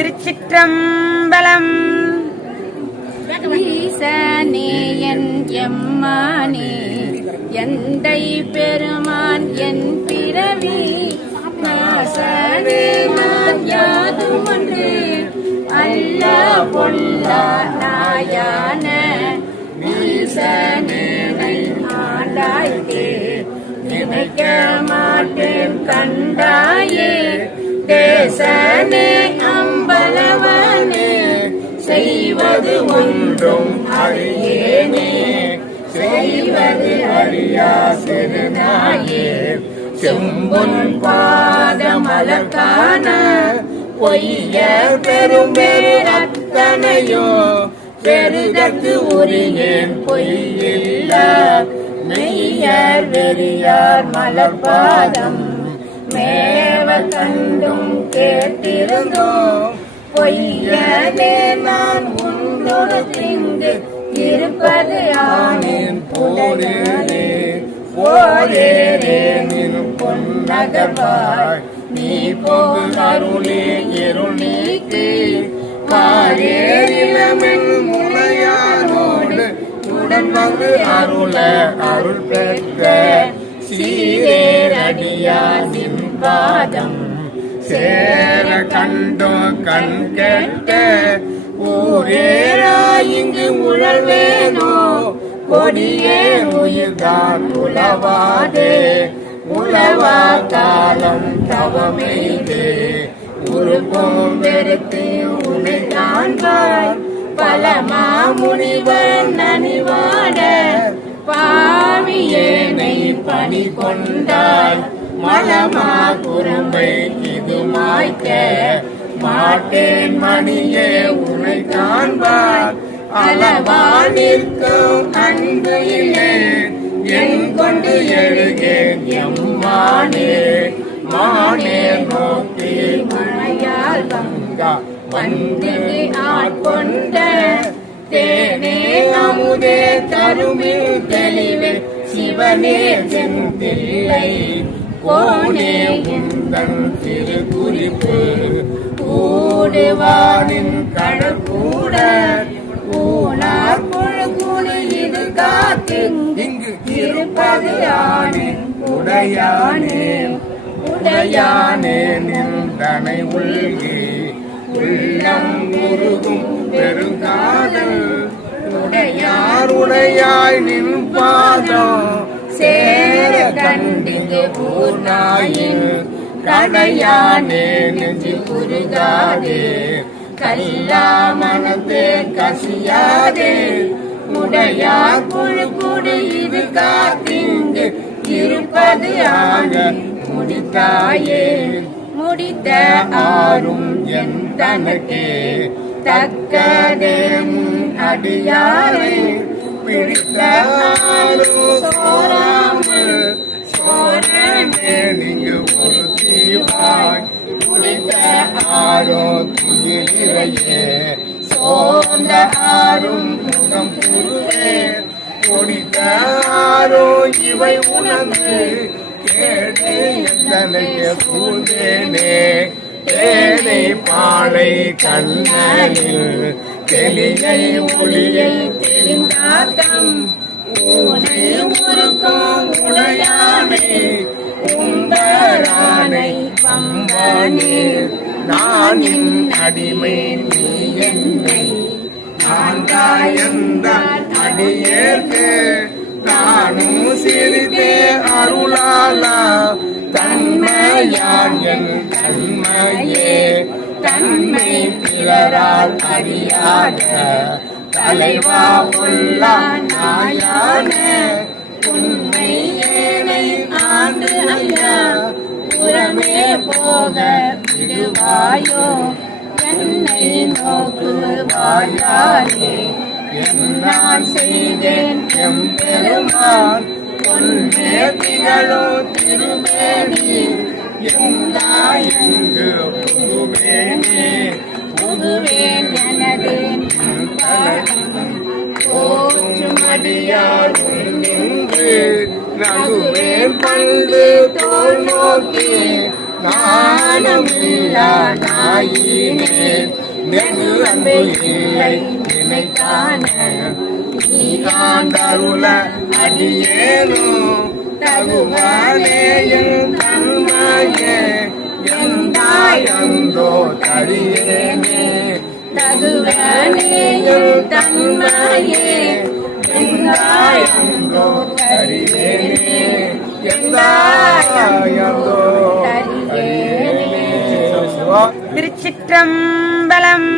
திருச்சிற்றம்பலம். ஈசனே என் எம்மானே எந்தை பெருமான் என் பிறவி நாசனே நான் யாதுமன்று அல்ல பொல்லா நாயான ஈசனே ஆண்டாய்க்கே நினைக்க மாட்டேன் கண்டாயே தேசனே அம்பலவனே செய்வது ஒன்றும் அறியேனே செய்வது அறியா சிறுநாயே செம்பொன் பாதமலர்கான பொய்ய பெரும்பேரத்தனையோ பெருதற்கு உரியேன் பொய்யில்ல மெய்யர் வெறியார் மலர்பாதம் மேவ கண்டும் கேட்டிருந்தோம் பொய்யனே நான் உன்னோடு திங்கு இருப்பது ஆனேன் போரேரே போரேரே நின் பொன்னகர்வாய் நீ போகு அருளே இருள் நீக்கு காரேரிலமென் முனையாரோடு உடன் வந்து அருள அருள் பெற்ற சீரேரடியார் நின் பாதம் சேர கண்டோ கண் கெட்ட ஊரேரா இங்கு உழல்வேனோ கொடியே உயிர்தான் உழவாதே உழவா காலம் தவமெய்தே உருப்போம் வெறுத்து உன்னை காண்பாய் பல மாமுனிவர் நனிவாட பாவியேனை பணி கொண்டாய் மலமா குறும்பை இது மாய்க்க மாட்டேன் மணியே உன்னை காண்பார் அளவா நிற்கும் அன்பு இல்லை என் கொண்டு எழுகேன் எம்மானே மானே நோக்கி மழையால் வங்கா வந்து ஆட்கொண்ட தேனே அமுதே தருமில் தெளிவே சிவனே செந்தில்லை கோனே உந்தன் திரு குறிப்பு கூடுவானின் கடல் கூட ஊனார் புழுகுனி இது காத்து இங்கு இருப்பது ஆனேன் உடையானே உடையானே நின்றனை உள்கி உள்ளம் உருகும் பெருங்காதல் உடையார் உடையாய் நின் பாதம் சேர கண்டிங்கு பூர்ணாயின் கடையானே நெஞ்சு குறுகாதே கல்லா மனத்தே கசியாதே உடையா குழு குடி இது காத்திங்கு இருப்பது ஆக முடித்தாயே முடித்த ஆறும் என் தனக்கே தக்கதே முன் அடியாரே பிடித்த சோராமல் சோரனே நீங்க ஒரு தீவாய் குடித்த ஆரோ துயிலையே சோர்ந்த ஆறும் முகம் குருவே குடித்த ஆரோ இவை உணர்ந்து கேட்டு எத்தனைய கூந்தேனே தேனை பாலை கண்ணனில் தெளியை ஒளியை தெரிந்தாட்டம் ஊனை உருக்கும் உடையானே உம்பரானை பம்பனே நானின் அடிமை நீ என்னை நான் காயந்த அடியேற்கு நானும் சிறிதே அருளாலா தன்மையான் என் தன்மையே தன்மை பிறரால் அறியாத தலைவா பொல்லா நாயான உண்மை ஏனை ஆண்டு ஐயா புறமே போக விடுவாயோ என்னை நோக்குவாயாரே நான் செய்தேன் எம்பெருமான் பொன்னே திகழோ திருமேனி எங்கு புகுவேனே புகுவேன் எனதேன் போற்றுமடியார் நின்று நகுவேன் பண்டு தோல் நோக்கி நாணமில்லா நாயினேன் வெகு அன்பு இல்லை என்னை காண நீ ஆண்டருள அடியேனும் தகுவானே என் தன்மையே எந்தாயந்தோ தரியேனே தகுவானே என் தன்மையே எந்தாயந்தோ தரியேனே எந்தாயந்தோ தரியேனே. திருச்சிற்றம்பலம்.